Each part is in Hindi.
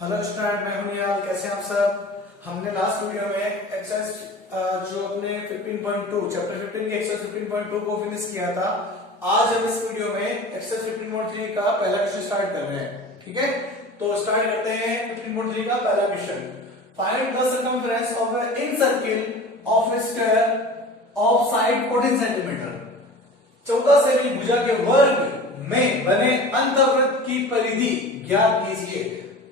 हेलो स्टूडेंट, मैं हूं निहाल। कैसे हैं आप सब। हमने लास्ट वीडियो में एक्सरसाइज जो अपने 15.2 चैप्टर 15 की एक्सरसाइज 15.2 को फिनिश किया था। आज हम इस वीडियो में एक्सरसाइज 15.3 का पहला क्वेश्चन स्टार्ट कर रहे हैं। ठीक है, तो स्टार्ट करते हैं 15.3 का पहला question. Find the circumference of a in circle of A square of side 14 centimetre. 14 semi भुजा के वर्ग में बने अंतःवृत्त की परिधि ज्ञात कीजिए।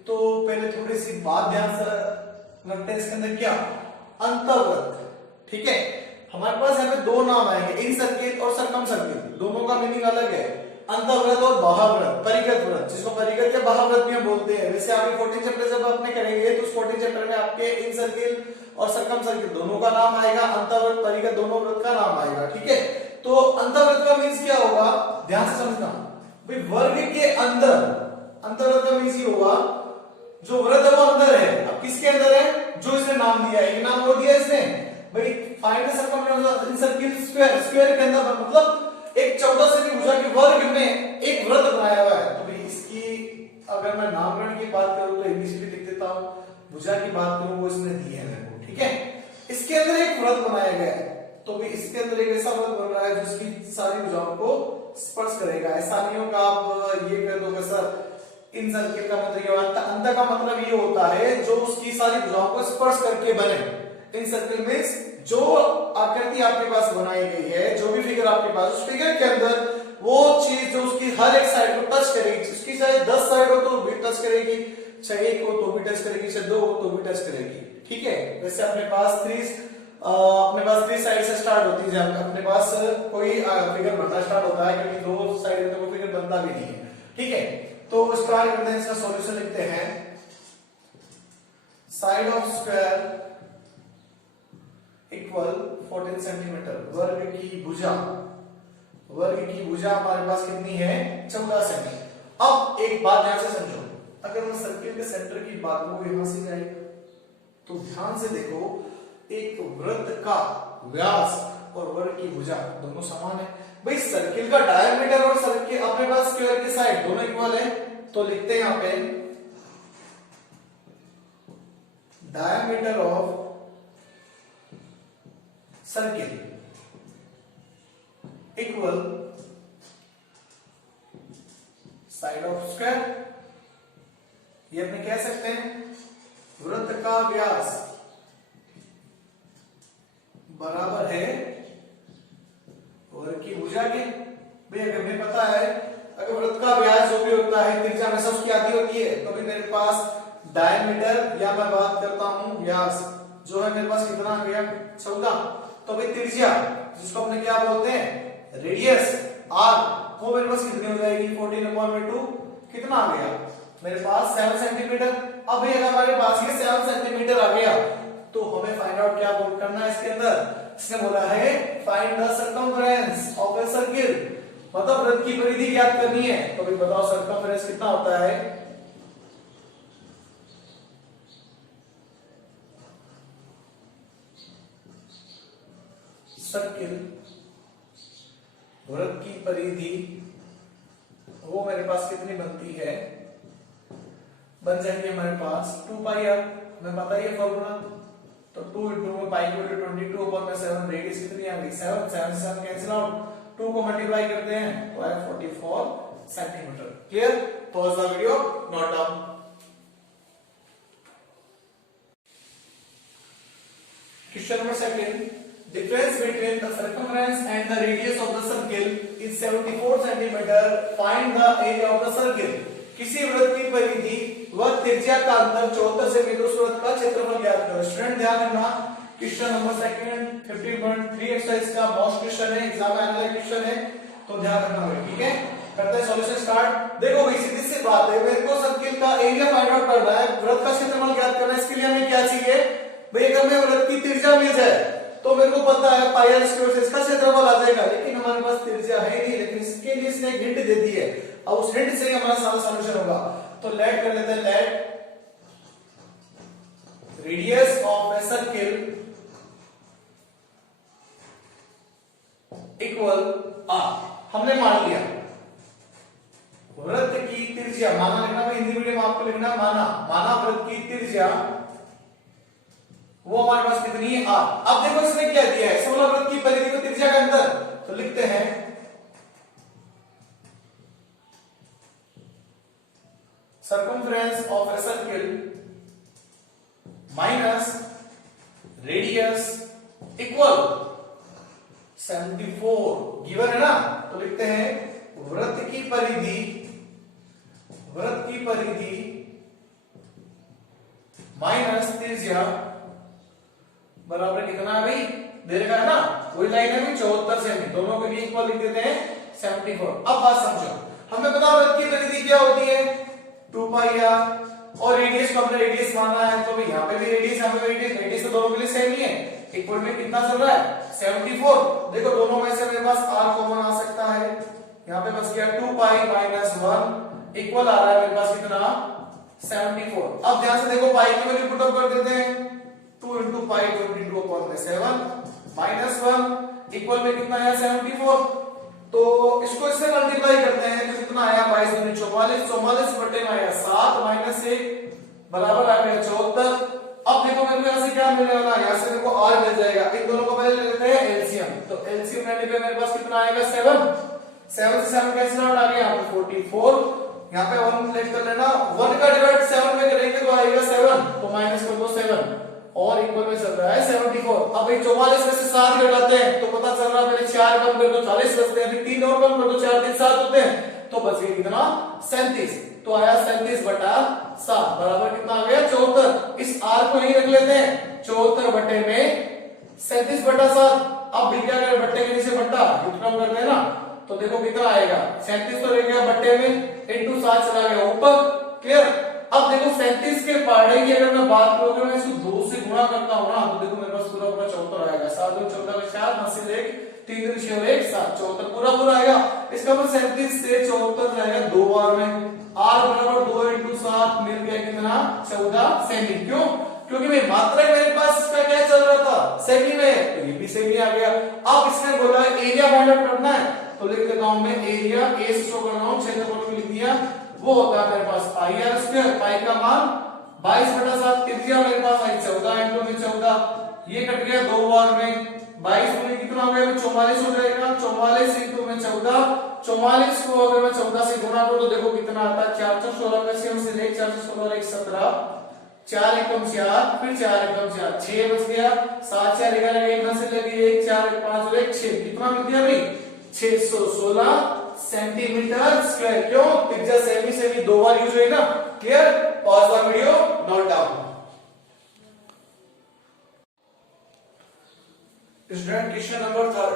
तो पहले थोड़ी सी बात ध्यान से रखते हैं, इसके अंदर क्या अंतःवृत्त। ठीक है, हमारे पास यहाँ पे दो नाम आएंगे, इन सर्किल और सरकम सर्किल। दोनों का मीनिंग अलग है, अंतःवृत्त और बाह्यवृत्त, परिगत वृत्त, जिसको परिगत या बाह्यवृत्त भी हम बोलते हैं। वैसे आगे 14 चैप्टर जब आपने करेंगे तो उस 14 चैप्टर में आपके इन सर्किल और सरकम सर्किल दोनों का नाम आएगा, अंतःवृत्त परिगत दोनों वृत्त का नाम आएगा। ठीक है, तो अंतःवृत्त का मीन्स क्या होगा, ध्यान से समझना भाई। वर्ग के अंदर अंतःवृत्त का मीन्स ये होगा जो वृत्त है वो अंदर है। अब किसके अंदर है, जो इसने नाम दिया है, ये नाम और दिया इसने भाई। Find the circumference in circle square, square के अंदर मतलब एक 14 सेमी भुजा के वर्ग में एक वृत्त बनाया हुआ है। तो भाई इसकी अगर मैं नामकरण की बात करूं तो एबीसीडी लिख देता हूं, भुजा की बात करूं वो इसने दी है मेरे को। ठीक है, इसके अंदर एक वृत्त बनाया गया है। तो भाई इसके अंदर एक ऐसा वृत्त बन रहा है जिसकी सारी भुजाओं को स्पर्श करेगा। ऐसा नहीं होगा आप ये कह दो सर इन सर्किल का मतलब अंत का मतलब ये होता है जो उसकी सारी भुजाओं को स्पर्श करके बने। इन सर्किल मींस जो आकृति आपके पास बनाई गई है, जो भी फिगर आपके पास, उस फिगर के अंदर वो चीज जो उसकी हर एक साइड को टच करेगी, उसकी चाहे 10 साइड हो तो भी टच करेगी, चाहे एक हो तो भी टच करेगी, चाहे दो हो तो भी टच करेगी। ठीक है, वैसे अपने पास 3 साइड से स्टार्ट होती है। अपने पास कोई फिगर बनना स्टार्ट होता है, क्योंकि 2 साइड में तो वो फिगर बनता भी नहीं है। ठीक है, तो स्टार्ट करते हैं, इसका सॉल्यूशन लिखते हैं। Side of square equal 14 centimetre. वर्ग की भुजा हमारे पास कितनी है, 14 सेमी। अब एक बात ध्यान से समझो, अगर मैं सर्किल के सेंटर की बात करूं, यहां से जाएगा तो ध्यान से देखो, एक वृत्त का व्यास और वर्ग की भुजा दोनों समान है। भाई सर्किल का डायमीटर और सर्किल अपने पास स्क्वायर की साइड दोनों इक्वल है, तो लिखते हैं यहां पे diameter of circle equal side of square. ये अपने कह सकते हैं वृत्त का व्यास बराबर है वर्ग की भुजा के। भाई अगर हमें पता है अगर वृत्त का व्यास जो भी होता है, त्रिज्या हमेशा उसकी आधी होती है, तो भी मेरे पास डायमीटर या मैं बात करता हूं व्यास जो है मेरे पास कितना आ गया, 14। तो भाई त्रिज्या जिसको अपने क्या बोलते हैं, रेडियस आर, वो मेरे पास कितनी हो जाएगी, 14/2 कितना आ गया मेरे पास 7 सेंटीमीटर। अब भाई अगर हमारे पास ये 7 सेंटीमीटर आ गया तो हमें फाइंड आउट क्या करना है इसके अंदर। इसने बोला है find the circumference of a circle, मतलब वृत्त की परिधि ज्ञात करनी है। तो भाई बताओ सर्कमफरेंस कितना होता है, सर्किल वृत्त की परिधि वो मेरे पास कितनी बनती है, बन जाएगी हमारे पास 2 पाई आर। हमें पता ही है फॉर्मूला, तो 2 into पाई को 22/7 रेडियस कितनी आ गई, 7 7 7 कैंसिल आउट, 2 को मल्टीप्लाई करते हैं तो आया 44 centimetre. Clear, pause the video, note down. Question number 2, difference between the circumference and the radius of the circle is 74 centimeter. Find the area of the circle. किसी वृत्त की परिधि व त्रिज्या का अंतर 74 सेमी, उस वृत्त का क्षेत्रफल ज्ञात करो। स्टूडेंट ध्यान रखना, क्वेश्चन नंबर 2 15.3 एक्सरसाइज का मोस्ट क्वेश्चन है, एग्जाम में आने वाला क्वेश्चन है, तो ध्यान रखना भाई। ठीक है, करते हैं सॉल्यूशन स्टार्ट। देखो भाई सीधी सी बात है, मेरे को सर्किल का एरिया फाइंड आउट करना है, वृत्त का क्षेत्रफल ज्ञात करना है। इसके लिए हमें क्या चाहिए भाई, अगर मैं वृत्त की त्रिज्या मिल जाए तो मेरे को पता है पाई आर स्क्वायर से इसका क्षेत्रफल आ जाएगा, लेकिन हमारे पास त्रिज्या है नहीं, लेकिन इसके लिए इसने एक हिंट दे दी है। अब उस हिंट से ही हमारा सारा सॉल्यूशन होगा। तो लेट कर लेते हैं, let radius of a circle equal R. हमने मान लिया वृत्त की त्रिज्या त्रिज्या, माना लिखना भाई, हिंदी मीडियम आपको लिखना माना, माना वृत्त की त्रिज्या वो हमारे पास कितनी है, आर। अब देखो इसने क्या दिया है, समलंब वृत्त की परिधि को त्रिज्या का अंतर, तो लिखते हैं circumference of a circle minus radius equal 74 given है ना, तो लिखते हैं वृत्त की परिधि माइनस त्रिज्या बराबर कितना है भाई, दे रखा है ना, वही लाइन है भाई 74 सेमी, दोनों के लिए इक्वल लिख देते हैं 74। अब बात समझो, हमें पता वृत्त की परिधि क्या होती है 2 पाई आर, और रेडियस को हमने रेडियस माना है, तो भाई यहाँ पे भी रेडियस, यहाँ पे रेडियस, रेडियस तो दोनों के लिए सेम ही है, इक्वल में कितना चल रहा है 74। देखो दोनों में से मेरे पास r कॉमन आ सकता है, यहाँ पे बच गया 2 पाई माइनस 1 इक्वल आ रहा है मेरे पास कितना 74। अब ध्यान से देखो पाई की वैल्यू पुट अप कर देते हैं, 2 into पाई 22 अपॉन में 7 माइनस 1 इक्वल में कितना आया 74। तो इसको इससे मल्टीप्लाई करते हैं तो कितना आया 22 दूनी 44, 44 बटे में आया 7 माइनस 1 बराबर आ गया 74। अब देखो मेरे को यहाँ से क्या मिलने वाला है, यहाँ से मेरे को r मिल जाएगा, इन दोनों को पहले ले लेते हैं एलसीएम, तो एलसीएम लेने पे मेरे पास कितना आएगा 7 से 7 कैंसिल आउट आ गया, यहाँ पे 44, यहाँ पे 1 लेट कर लेना, 1 का डिवाइड 7 में करेंगे तो आएगा 7, तो माइनस कर दो 7 और इक्वल में चल रहा है 74। अब भाई 44 में से 7 घटाते हैं तो पता चल रहा है पहले 4 कम कर दो 40 बचते हैं, फिर 3 और कम कर दो 4 3 7 होते हैं, तो बच गया कितना 37, तो आया 37 बटा 7 बराबर कितना आ गया 74। इस r को यही रख लेते हैं 74 बटे में 37 बटा 7। अब भी क्या करें, बट्टे के नीचे बट्टा कम करते हैं ना, तो देखो कितना आएगा 37 तो रह गया बट्टे में इंटू 7 चला गया ऊपर, क्लियर। अब देखो 37 के पहाड़े की अगर मैं बात करूं, अगर मैं इसको 2 से गुणा करता हूं ना, तो देखो मेरे पास पूरा पूरा 74 आएगा, 7 2 14 का 4 हासिल 1 3 2 6 और 1 7 74 पूरा पूरा आएगा। इसका मतलब 37 से 74 जाएगा 2 बार में, r बराबर 2 into 7 मिल गया कितना 14 सेमी। क्यों, क्योंकि भाई मात्रा मेरे पास इसका क्या चल रहा था सेमी में, तो ये भी सेमी आ गया। अब इसने बोला एरिया फाइंड आउट करना है, तो लिख देता हूं मैं एरिया, ए से शो कर रहा हूं, क्षेत्रफल को लिख दिया, वो होता है मेरे पास पाई आर स्क्वायर, पाई का मान 22 बटा 7, त्रिज्या मेरे पास आई 14 इंटू में 14, ये कट गया 2 बार में, 22 में कितना हो गया 44 हो जाएगा, 44 इंटू में 14, 44 को अगर मैं 14 से गुणा करूं तो देखो कितना आता है 4 4 16 में से 1 4 16 1 17 4 एकम 4 फिर 4 एकम 4 6 बच गया, 7 4 11 1 में से लगी 1 4 5 और 1 6 कितना मिल गया भाई 616 सेंटीमीटर स्क्वायर। क्यों, त्रिज्या सेमी सेमी 2 बार यूज हुई ना, clear. Pause the video, note down. Student question number 3,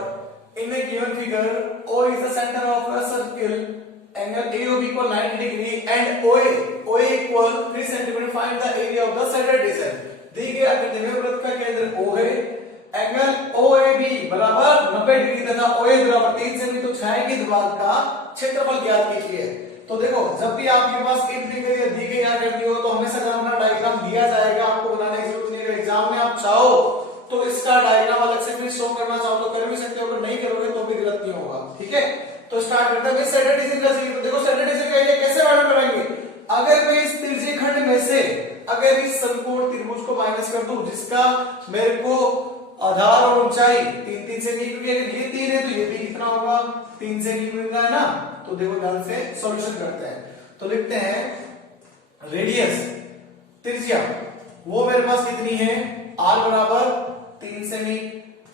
in A given figure O is the center of a circle, angle AOB equal 90 degree and OA equal 3 cm, find the area of the centered region। दी गई आकृति में वृत्त का केंद्र O है, एंगल OAB बराबर 90 डिग्री तथा OA बराबर 3 सेमी, तो छाया की दीवार का क्षेत्रफल ज्ञात कीजिए। तो देखो जब भी आपके पास एक दी गई दी गई आकृति हो तो हमेशा जब अपना डायग्राम दिया जाएगा आपको बनाने की जरूरत नहीं है, एग्जाम में आप चाहो तो इसका डायग्राम अलग से फिर शो करना चाहो तो कर भी सकते हो, अगर नहीं करोगे तो भी गलत नहीं होगा, ठीक है। तो स्टार्ट करते हैं, सेंटर्ड रीजन का चाहिए, तो देखो सेंटर्ड रीजन का एरिया कैसे फाइंड करेंगे, अगर मैं इस त्रिज्यीय खंड में से अगर इस समकोण त्रिभुज को माइनस कर दूं जिसका मेरे को आधार और ऊंचाई 3 3 से क्योंकि अगर ये 3 है तो ये भी कितना होगा 3 से मिल रहा है ना, तो देखो ध्यान से सॉल्यूशन करते हैं। तो लिखते हैं रेडियस त्रिज्या वो मेरे पास कितनी है r बराबर 3 सेमी,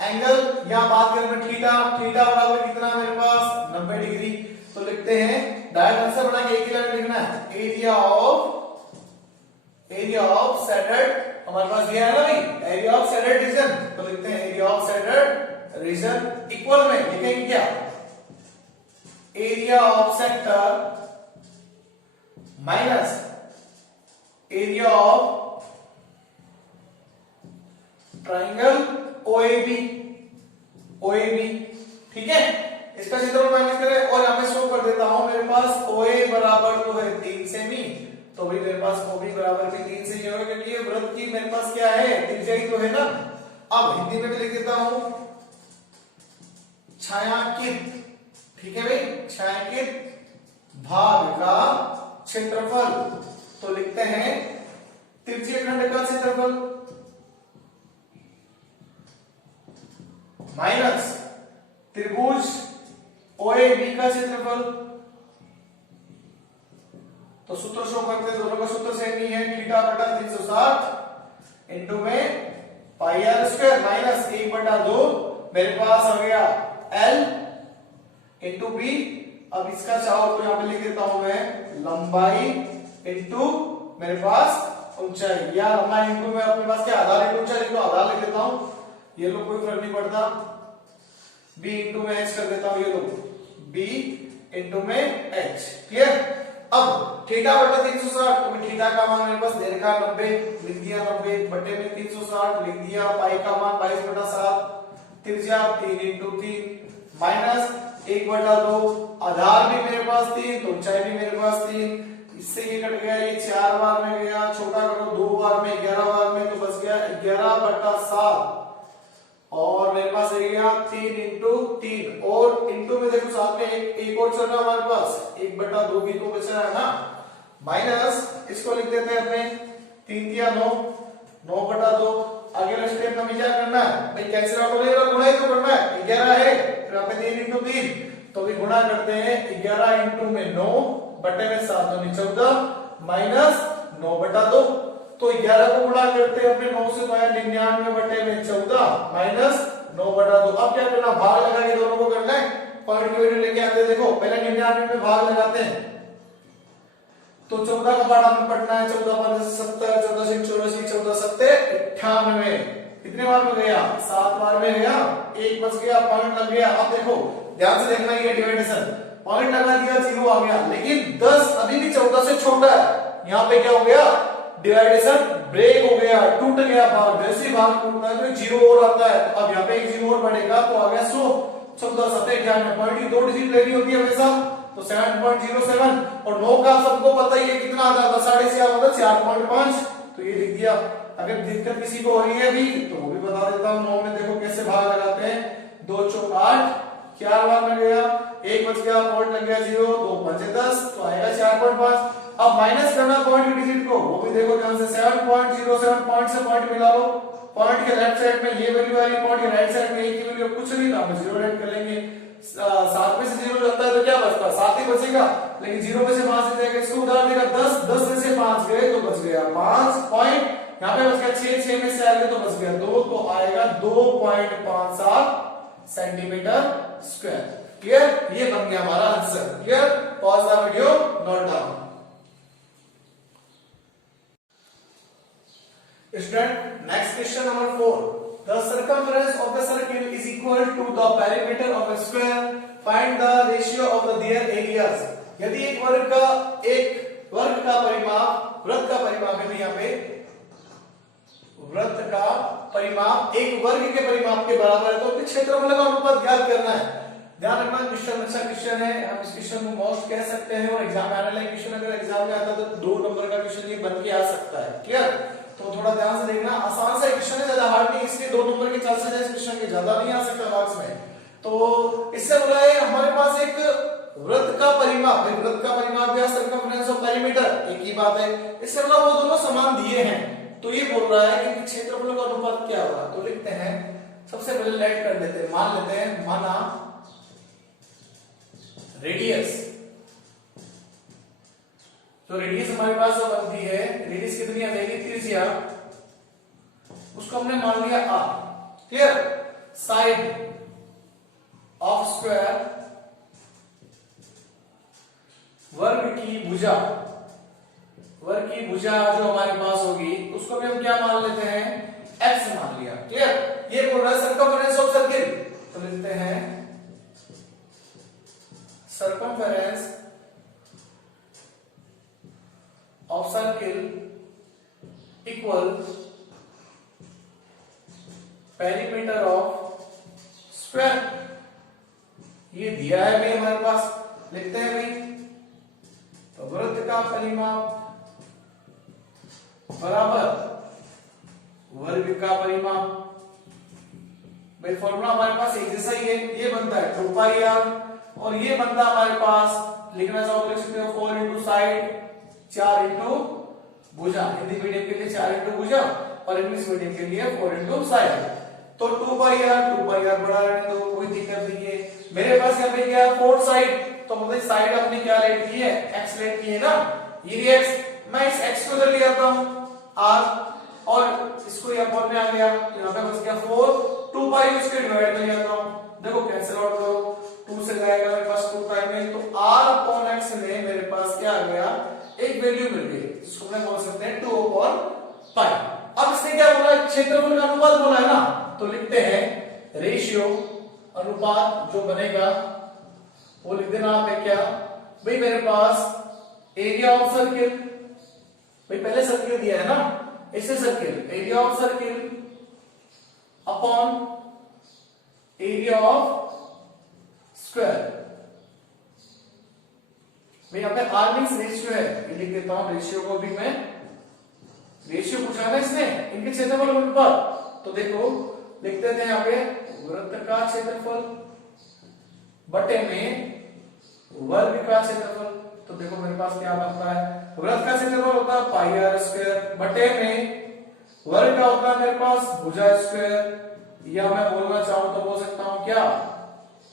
एंगल यहां बात करें मैं थीटा, थीटा बराबर कितना है मेरे पास 90 डिग्री। तो लिखते हैं डायरेक्ट आंसर बना के एक ही लाइन लिखना है, एरिया ऑफ सेंटर्ड, हमारे पास ये है ना भाई एरिया ऑफ सेंटर्ड रीजन, तो लिखते हैं area of centred region equal में लिखेंगे क्या area of sector minus area of triangle OAB, ठीक है। इसका क्षेत्रफल माइनस करें और यहां मैं शो कर देता हूं मेरे पास OA बराबर तो है 3 सेमी, तो भाई मेरे पास OB बराबर भी 3 सेमी होगा क्योंकि ये वृत्त की मेरे पास क्या है त्रिज्या ही तो है ना। अब हिंदी में भी लिख देता हूं छायांकित, ठीक है भाई, छायांकित भाग का क्षेत्रफल, तो लिखते हैं त्रिज्यीय खंड का क्षेत्रफल माइनस त्रिभुज ओएबी का क्षेत्रफल। तो सूत्र शो करते हैं, दोनों का सूत्र सेम ही है, थीटा बटा 360 इंटू में पाई आर स्क्वायर माइनस 1/2 मेरे पास आ गया एल इंटू बी। अब इसका चाहो तो यहां पे लिख देता हूं मैं लंबाई इंटू मेरे पास ऊंचाई, या लंबाई इंटू में अपने पास क्या आधार इंटू ऊंचाई, तो आधार लिख देता हूं, ये लोग कोई फर्क नहीं पड़ता। बी इंटू में एच कर देता हूं, ये लोग बी इंटू में एच। क्लियर। अब थीटा बटा 360, तो थीटा का मान मेरे पास दे रखा 90, लिख दिया 90 बटे में 360 लिख दिया, पाई का मान 22/7, त्रिज्या 3 इंटू 3 माइनस 1/2, आधार भी मेरे पास 3 तो ऊंचाई भी मेरे पास 3, इससे ये कट गया, ये 4 बार में गया, छोटा करो 2 बार में 11 बार में, तो बच गया 11/7 और मेरे पास रह गया 3 इंटू 3 और इंटू में देखो साथ में एक और चल रहा हमारे पास 1/2 भी तो बच रहा है ना, माइनस इसको लिख देते हैं अपने 3 दिया 9, 9/2। अगला स्टेप हमें क्या करना है भाई, कैंसिल आउट हो जाएगा, गुणा ही तो करना है, 11 है फिर यहाँ पे 3 इंटू 3 तो भी गुणा करते हैं, 11 इंटू में 9 बटे में 7 यानी 14 माइनस 9/2, तो 11 को गुणा करते हैं अपने 9 से, तो आया 99 बटे में 14 माइनस 9/2। अब क्या करना, भाग लगा के दोनों को करना है, पॉइंट की वैल्यू लेके आते हैं, देखो पहले 99 में भाग लगाते हैं, तो 14 का बाड़ा में पढ़ना है, 14 5 से 70, 14 से 84, 14 7 98, कितने बार में गया 7 बार में गया, एक बच गया, पॉइंट लग गया। अब देखो ध्यान से देखना, ये डिवाइडेशन पॉइंट लगा दिया 0 आ गया, लेकिन 10 अभी भी 14 से छोटा है, यहाँ पे क्या हो गया डिवाइडेशन ब्रेक हो गया, टूट गया भाग, जैसे भाग टूटता है तो 0 और आता है, तो अब यहाँ पे एक 0 और बढ़ेगा तो आ गया 100, 14 7 98, पॉइंट की 2 डिजिट लेनी होती है हमेशा, तो 7.07 और 9 का सबको पता ही है कितना आता था, 4.5, तो ये लिख दिया। अगर दिक्कत किसी को हो रही है अभी तो वो भी बता देता हूँ, 9 में देखो कैसे भाग लगाते हैं, 2 चौक 8, 4 बार में गया, एक बच गया, पॉइंट लग गया 0, 2 5 10 तो आएगा 4.5। अब माइनस करना पॉइंट की डिजिट को, वो भी देखो ध्यान से 7.07, पॉइंट से पॉइंट मिला लो, पॉइंट के लेफ्ट साइड में ये वैल्यू आ रही, पॉइंट के राइट साइड में एक की वैल्यू, कुछ नहीं था, हम 0 ऐड कर लेंगे, 7 में से 0 जाता है तो क्या बचता है 7 ही बचेगा, लेकिन 0 में से 5 से जाएगा, इसको उधार देगा 10, 10 में से 5 गए तो बच गया 5 पॉइंट, यहाँ पे बच गया 6, 6 में से आएगा तो बच गया 2, तो आएगा 2.57 सेंटीमीटर स्क्वायर। क्लियर, ये बन गया हमारा answer. Clear, pause the video, note down. Student, next question number 4. The circumference of the circle is equal to the perimeter of a square. Find the ratio of their areas. यदि एक वर्ग का परिमाप, वृत्त का परिमाप है, यहाँ पे वृत्त का परिमाप एक वर्ग के परिमाप के बराबर है, तो उसके क्षेत्रफल का अनुपात ज्ञात करना है। ध्यान रखना, क्वेश्चन अच्छा क्वेश्चन है, हम इस क्वेश्चन को मोस्ट कह सकते हैं, और एग्जाम में आने वाला क्वेश्चन अगर एग्जाम में आता है तो 2 नंबर का क्वेश्चन ये बन के आ सकता है। क्लियर, तो थोड़ा ध्यान से देखना, आसान सा क्वेश्चन है, ज्यादा हार्ड नहीं, इसलिए 2 नंबर के चांसेस है इस क्वेश्चन के, ज्यादा नहीं आ सकता मार्क्स में। तो इससे बोला है हमारे पास एक वृत्त का परिमाप, वृत्त का परिमाप या सर्कमफ्रेंस ऑफ पेरीमीटर एक ही बात है, इससे बोला वो दोनों समान दिए हैं, तो ये बोल रहा है कि क्षेत्रफल का अनुपात क्या होगा। तो लिखते हैं, सबसे पहले लेट कर लेते हैं, मान लेते हैं, माना रेडियस, तो रेडियस हमारे पास जो बनती है, रेडियस कितनी आ जाएगी, त्रिज्या, उसको हमने मान लिया r। Clear, side of square, वर्ग की भुजा, वर्ग की भुजा जो हमारे पास होगी उसको भी हम क्या मान लेते हैं, x मान लिया। क्लियर, ये बोल रहा है सर्कमफेरेंस ऑफ सर्किल, तो लिखते हैं circumference of circle equal perimeter of square, ये दिया है भाई हमारे पास, लिखते हैं भाई, तो वृत्त का परिमाप बराबर वर्ग का परिमाप, भाई फॉर्मूला हमारे पास एक जैसा ही है, ये बनता है 2 पाई r और ये बनता हमारे पास, लिखना चाहो लिख सकते हो 4 इंटू साइड 4 इंटू भुजा, हिंदी मीडियम के लिए 4 इंटू भुजा और इंग्लिश मीडियम के लिए 4 इंटू साइड। तो 2 बड़ा रहने दो, कोई दिक्कत नहीं है। मेरे पास यहाँ पे क्या है 4 साइड, तो मतलब साइड अपनी क्या लेट की है, x लेट की है ना, ये x, मैं इस x को इधर ले आता हूं r और इसको यहाँ पर में आ गया, यहाँ पे बच गया 4, 2 पाई उसके डिवाइड में ले आता हूं, देखो कैंसिल आउट करो, 2 से जाएगा मेरे पास 2 पाई में, तो r अपॉन x में मेरे पास क्या आ गया, एक वैल्यू मिल गई जिसको मैं बोल सकते हैं 2 अपॉन पाई। अब इसने क्या बोला, क्षेत्रफल का अनुपात बोला है ना, तो लिखते हैं रेशियो, अनुपात जो बनेगा वो लिख देना आप है क्या भाई, मेरे पास एरिया ऑफ सर्किल, भाई पहले सर्किल दिया है ना, इसे circle, area of circle upon area of square, भाई यहाँ पे आर मींस रेशियो है, ये लिख देता हूं, रेशियो को भी मैं, रेशियो पूछा है इसने इनके क्षेत्रफल अनुपात, तो देखो लिखते थे यहाँ पे वृत्त का क्षेत्रफल बटे में वर्ग का क्षेत्रफल, तो देखो मेरे पास क्या बनता है, वृत्त का क्षेत्रफल होता है पाई आर स्क्वायर बटे में वर्ग का होता है मेरे पास भुजा स्क्वायर, या मैं बोलना चाहूं तो बोल सकता हूं क्या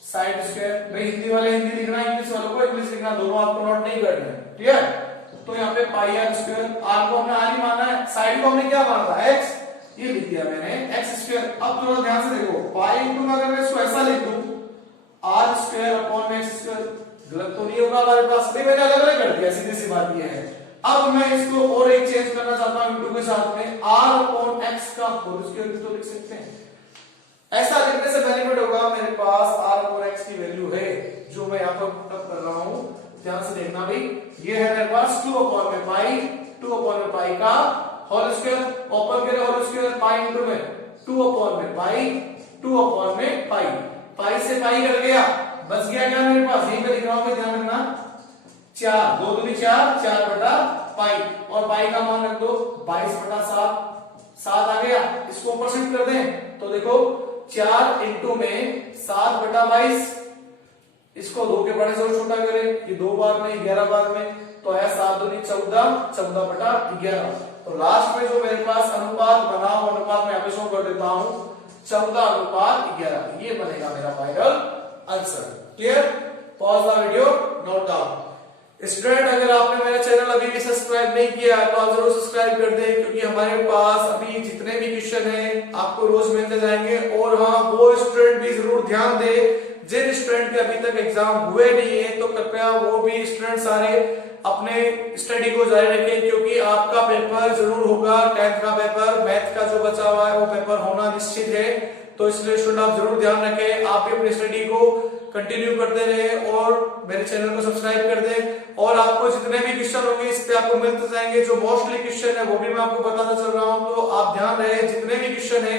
साइड स्क्वायर। भाई हिंदी वाले हिंदी लिखना, इंग्लिश वालों को इंग्लिश लिखना, दोनों आपको नोट नहीं करना है, क्लियर। तो यहाँ पे पाई आर स्क्वायर, आर को हमने आर ही माना है, साइड को हमने क्या माना था एक्स, ये लिख दिया मैंने एक्स स्क्वायर। अब थोड़ा ध्यान से देखो, पाई इंटू अगर मैं इसको ऐसा लिख दूं आर स्क्वायर अपॉन में एक्स स्क्वायर, गलत तो नहीं होगा हमारे पास, भाई मैंने अलग अलग कर दिया, सीधी सी बात ये है। अब मैं इसको और एक चेंज करना चाहता हूं इंटू के साथ में, आर अपॉन एक्स का होल स्क्वायर भी तो लिख सकते हैं। ऐसा लिखने से बेनिफिट होगा, मेरे पास आर अपॉन एक्स की वैल्यू है जो मैं यहाँ पर पुटअप कर रहा हूं, ध्यान से देखना भाई, ये है मेरे पास 2 अपॉन में पाई, 2 अपॉन में पाई का होल स्क्वायर, ओपन करे होल स्क्वायर, पाई इंटू में 2 अपॉन में पाई, 2 अपॉन में पाई, पाई से पाई कट गया, बच गया क्या मेरे पास, यहीं पे लिख रहा हूं, ध्यान रखना 4, 2 दूनी 4, 4 बटा पाई, और पाई का मान रख दो 22 बटा 7, 7 आ गया, इसको ऊपर शिफ्ट कर दें तो देखो 4 इंटू में 7 बटा 22, इसको 2 के बड़े से छोटा करें, ये 2 बार में 11 बार में, तो है 7 दूनी 14, 14 बटा 11। तो लास्ट में जो मेरे पास अनुपात बना वो अनुपात मैं अभी शो कर देता हूं 14 अनुपात 11, ये बनेगा मेरा final answer. Clear, pause the video, note down. Student अगर आपने मेरा चैनल अभी भी सब्सक्राइब नहीं किया तो आप जरूर सब्सक्राइब कर दें, क्योंकि हमारे पास अभी जितने भी क्वेश्चन हैं आपको रोज मिलते जाएंगे। और हाँ, वो स्टूडेंट भी जरूर ध्यान दे जिन स्टूडेंट के अभी तक एग्जाम हुए नहीं है, तो कृपया वो भी स्टूडेंट सारे अपने स्टडी को जारी रखें, क्योंकि आपका पेपर जरूर होगा, 10th का पेपर, मैथ का जो बचा हुआ है वो पेपर होना निश्चित है। तो इसलिए स्टूडेंट आप जरूर ध्यान रखें, आप भी अपनी स्टडी को कंटिन्यू करते रहे और मेरे चैनल को सब्सक्राइब कर दें। और आपको जितने भी क्वेश्चन होंगे इस पे आपको मिलते जाएंगे, जो मोस्टली क्वेश्चन है वो भी मैं आपको बताता चल रहा हूं, तो आप ध्यान रहे, जितने भी क्वेश्चन है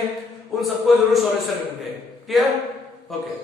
उन सबको जरूर सॉल्यूशन करेंगे। Clear, okay.